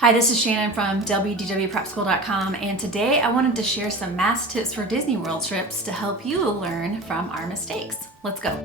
Hi, this is Shannon from WDWPrepSchool.com, and today I wanted to share some mask tips for Disney World trips to help you learn from our mistakes. Let's go.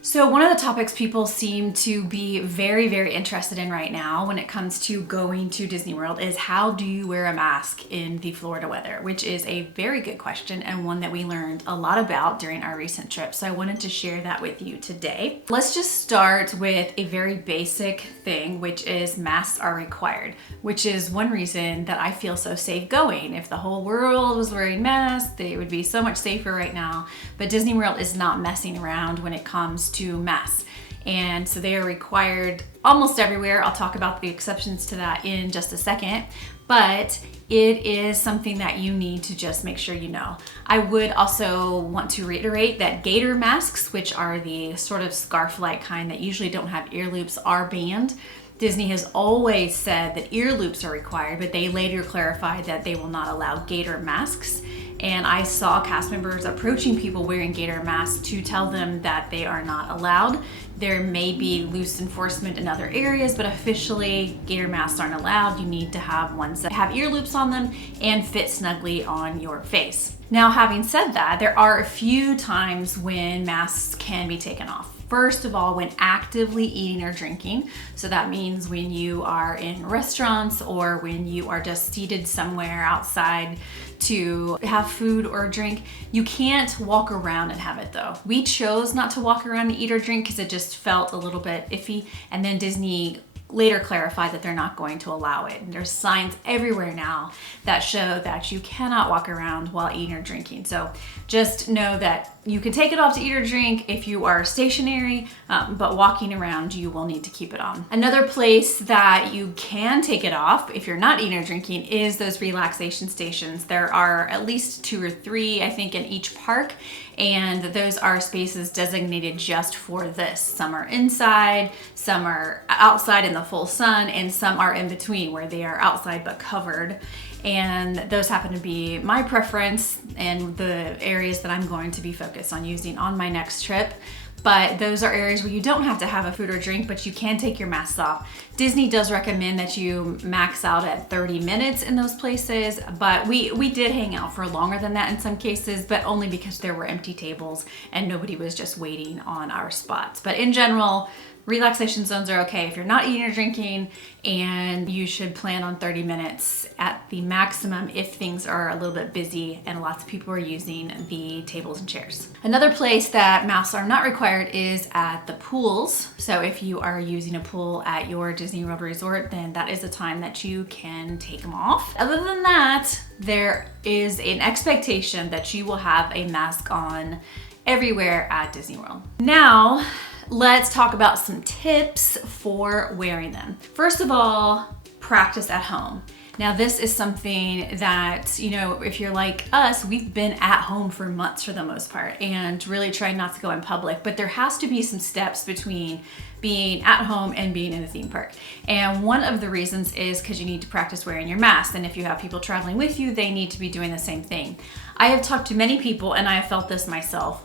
So one of the topics people seem to be very interested in right now when it comes to going to Disney World is how do you wear a mask in the Florida weather, which is a very good question and one that we learned a lot about during our recent trip. So I wanted to share that with you today. Let's just start with a very basic thing, which is masks are required, which is one reason that I feel so safe going. If the whole world was wearing masks, they would be so much safer right now. But Disney World is not messing around when it comes to masks. And so they are required almost everywhere. I'll talk about the exceptions to that in just a second, but it is something that you need to just make sure you know. I would also want to reiterate that gator masks, which are the sort of scarf-like kind that usually don't have ear loops, are banned. Disney has always said that ear loops are required, but they later clarified that they will not allow gator masks. And I saw cast members approaching people wearing gator masks to tell them that they are not allowed. There may be loose enforcement in other areas, but officially gator masks aren't allowed. You need to have ones that have ear loops on them and fit snugly on your face. Now, having said that, there are a few times when masks can be taken off. First of all, when actively eating or drinking. So that means when you are in restaurants or when you are just seated somewhere outside to have food or drink. You can't walk around and have it though. We chose not to walk around and eat or drink because it just felt a little bit iffy. And then Disney later clarified that they're not going to allow it. And there's signs everywhere now that show that you cannot walk around while eating or drinking. So just know that you can take it off to eat or drink if you are stationary, but walking around, you will need to keep it on. Another place that you can take it off if you're not eating or drinking is those relaxation stations. There are at least 2 or 3, I think, in each park, and those are spaces designated just for this. Some are inside, some are outside in the full sun, and some are in between where they are outside but covered. And those happen to be my preference and the areas that I'm going to be focused on using on my next trip. But those are areas where you don't have to have a food or drink, but you can take your masks off. Disney does recommend that you max out at 30 minutes in those places, but we did hang out for longer than that in some cases, but only because there were empty tables and nobody was just waiting on our spots. But in general, relaxation zones are okay if you're not eating or drinking, and you should plan on 30 minutes at the maximum if things are a little bit busy and lots of people are using the tables and chairs. Another place that masks are not required is at the pools. So if you are using a pool at your Disney World resort, then that is a time that you can take them off. Other than that, there is an expectation that you will have a mask on everywhere at Disney World. Now, let's talk about some tips for wearing them. First of all, practice at home. Now, this is something that, if you're like us, we've been at home for months for the most part and really trying not to go in public, but there has to be some steps between being at home and being in a theme park. And one of the reasons is because you need to practice wearing your mask. And if you have people traveling with you, they need to be doing the same thing. I have talked to many people, and I have felt this myself,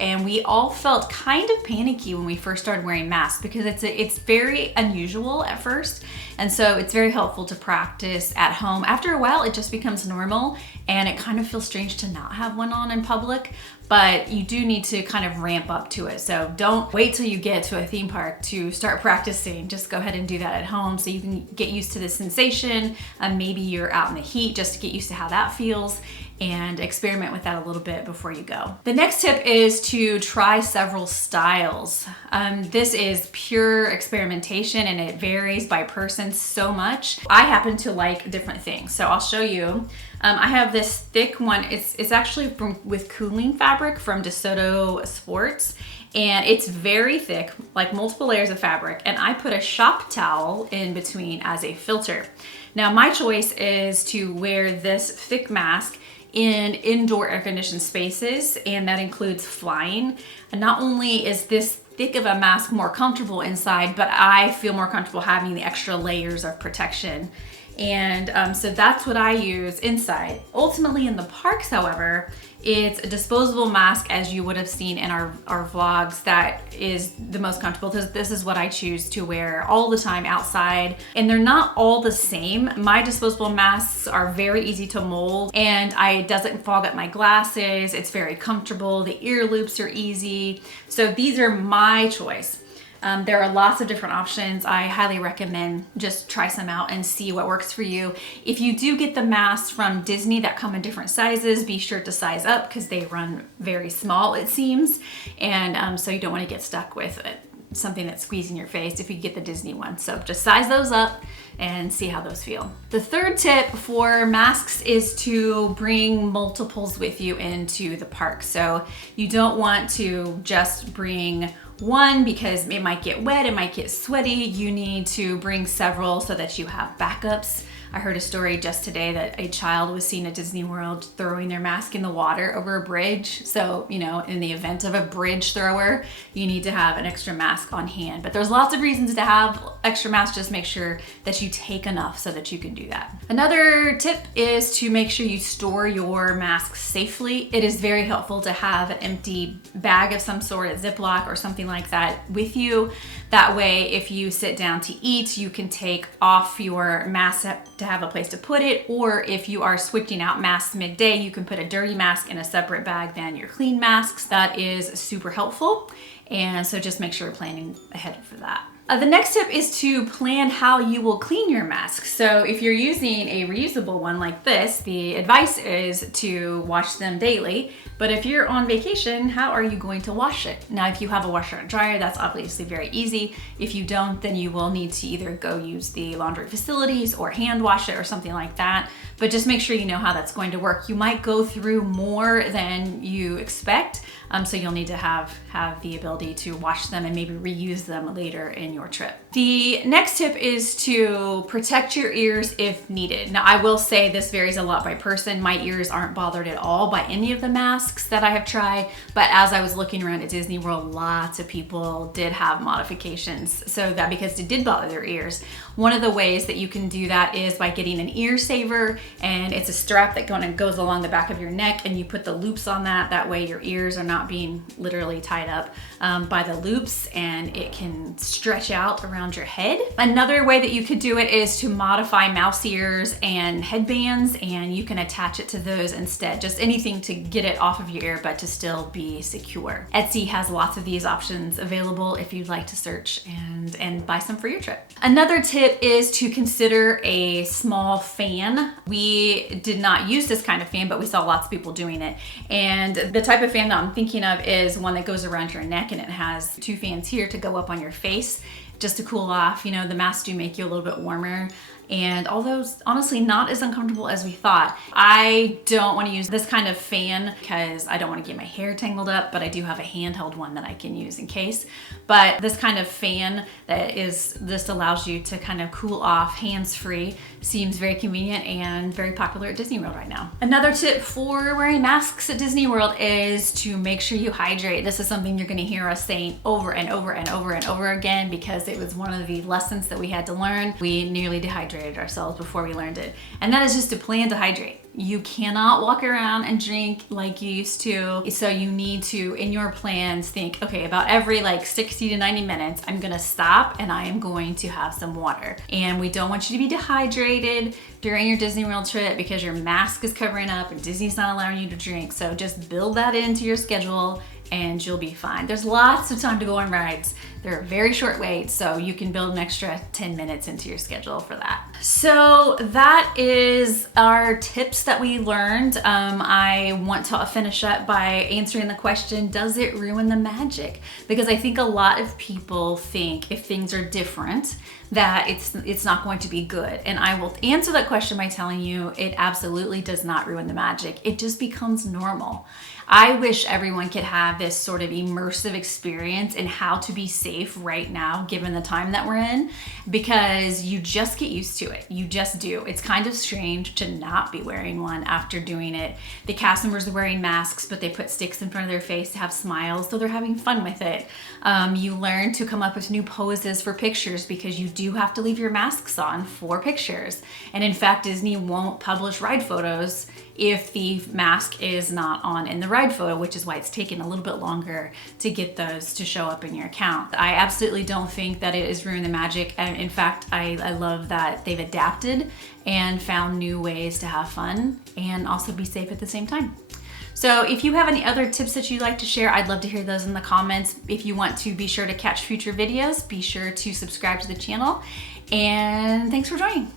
and we all felt kind of panicky when we first started wearing masks because it's very unusual at first. And so it's very helpful to practice at home. After a while, it just becomes normal and it kind of feels strange to not have one on in public, but you do need to kind of ramp up to it. So don't wait till you get to a theme park to start practicing. Just go ahead and do that at home so you can get used to the sensation. Maybe you're out in the heat just to get used to how that feels, and experiment with that a little bit before you go. The next tip is to try several styles. This is pure experimentation and it varies by person so much. I happen to like different things, so I'll show you. I have this thick one. It's actually with cooling fabric from DeSoto Sports, and it's very thick, like multiple layers of fabric, and I put a shop towel in between as a filter. Now, my choice is to wear this thick mask in indoor air-conditioned spaces, and that includes flying. And not only is this thick of a mask more comfortable inside, but I feel more comfortable having the extra layers of protection. And so that's what I use inside. Ultimately in the parks, however, it's a disposable mask, as you would have seen in our vlogs, that is the most comfortable. This is what I choose to wear all the time outside. And they're not all the same. My disposable masks are very easy to mold, and it doesn't fog up my glasses. It's very comfortable. The ear loops are easy. So these are my choice. There are lots of different options. I highly recommend just try some out and see what works for you. If you do get the masks from Disney that come in different sizes, be sure to size up because they run very small, it seems. And so you don't want to get stuck with something that's squeezing your face if you get the Disney one. So just size those up and see how those feel. The third tip for masks is to bring multiples with you into the park. So you don't want to just bring one because it might get wet, it might get sweaty. You need to bring several so that you have backups. I heard a story just today that a child was seen at Disney World throwing their mask in the water over a bridge. So, you know, in the event of a bridge thrower, you need to have an extra mask on hand. But there's lots of reasons to have extra masks. Just make sure that you take enough so that you can do that. Another tip is to make sure you store your masks safely. It is very helpful to have an empty bag of some sort, a Ziploc or something like that with you. That way, if you sit down to eat, you can take off your mask to have a place to put it, or if you are switching out masks midday, you can put a dirty mask in a separate bag than your clean masks. That is super helpful, and so just make sure you're planning ahead for that. The next tip is to plan how you will clean your mask. So if you're using a reusable one like this, the advice is to wash them daily. But if you're on vacation, how are you going to wash it? Now, if you have a washer and dryer, that's obviously very easy. If you don't, then you will need to either go use the laundry facilities or hand wash it or something like that. But just make sure you know how that's going to work. You might go through more than you expect, so you'll need to have the ability to wash them and maybe reuse them later in your trip. The next tip is to protect your ears if needed. Now, I will say this varies a lot by person. My ears aren't bothered at all by any of the masks that I have tried, but as I was looking around at Disney World, lots of people did have modifications, so that because it did bother their ears. One of the ways that you can do that is by getting an ear saver, and it's a strap that kind of goes along the back of your neck, and you put the loops on that. That way your ears are not being literally tied up by the loops, and it can stretch out around your head. Another way that you could do it is to modify mouse ears and headbands, and you can attach it to those instead. Just anything to get it off of your ear, but to still be secure. Etsy has lots of these options available if you'd like to search and buy some for your trip. Another tip is to consider a small fan. We did not use this kind of fan, but we saw lots of people doing it. And the type of fan that I'm thinking of is one that goes around your neck, and it has two fans here to go up on your face just to cool off. You know, the masks do make you a little bit warmer. And although honestly not as uncomfortable as we thought, I don't want to use this kind of fan because I don't want to get my hair tangled up, but I do have a handheld one that I can use in case. But this kind of fan this allows you to kind of cool off hands-free seems very convenient and very popular at Disney World right now. Another tip for wearing masks at Disney World is to make sure you hydrate. This is something you're going to hear us saying over and over and over and over again because it was one of the lessons that we had to learn. We nearly dehydrated ourselves before we learned it. And that is just to plan to hydrate. You cannot walk around and drink like you used to. So you need to, in your plans, think, okay, about every 60 to 90 minutes, I'm gonna stop and I am going to have some water. And we don't want you to be dehydrated during your Disney World trip because your mask is covering up and Disney's not allowing you to drink. So just build that into your schedule and you'll be fine. There's lots of time to go on rides. They're very short waits, so you can build an extra 10 minutes into your schedule for that. So that is our tips that we learned. I want to finish up by answering the question, does it ruin the magic? Because I think a lot of people think if things are different, that it's not going to be good. And I will answer that question by telling you it absolutely does not ruin the magic. It just becomes normal. I wish everyone could have this sort of immersive experience in how to be safe right now, given the time that we're in, because you just get used to it. You just do. It's kind of strange to not be wearing one after doing it. The cast members are wearing masks, but they put sticks in front of their face to have smiles, so they're having fun with it. You learn to come up with new poses for pictures because you do have to leave your masks on for pictures. And in fact, Disney won't publish ride photos if the mask is not on in the ride photo, which is why it's taken a little bit longer to get those to show up in your account. I absolutely don't think that it has ruined the magic. And in fact, I love that they've adapted and found new ways to have fun and also be safe at the same time. So if you have any other tips that you'd like to share, I'd love to hear those in the comments. If you want to be sure to catch future videos, be sure to subscribe to the channel. And thanks for joining.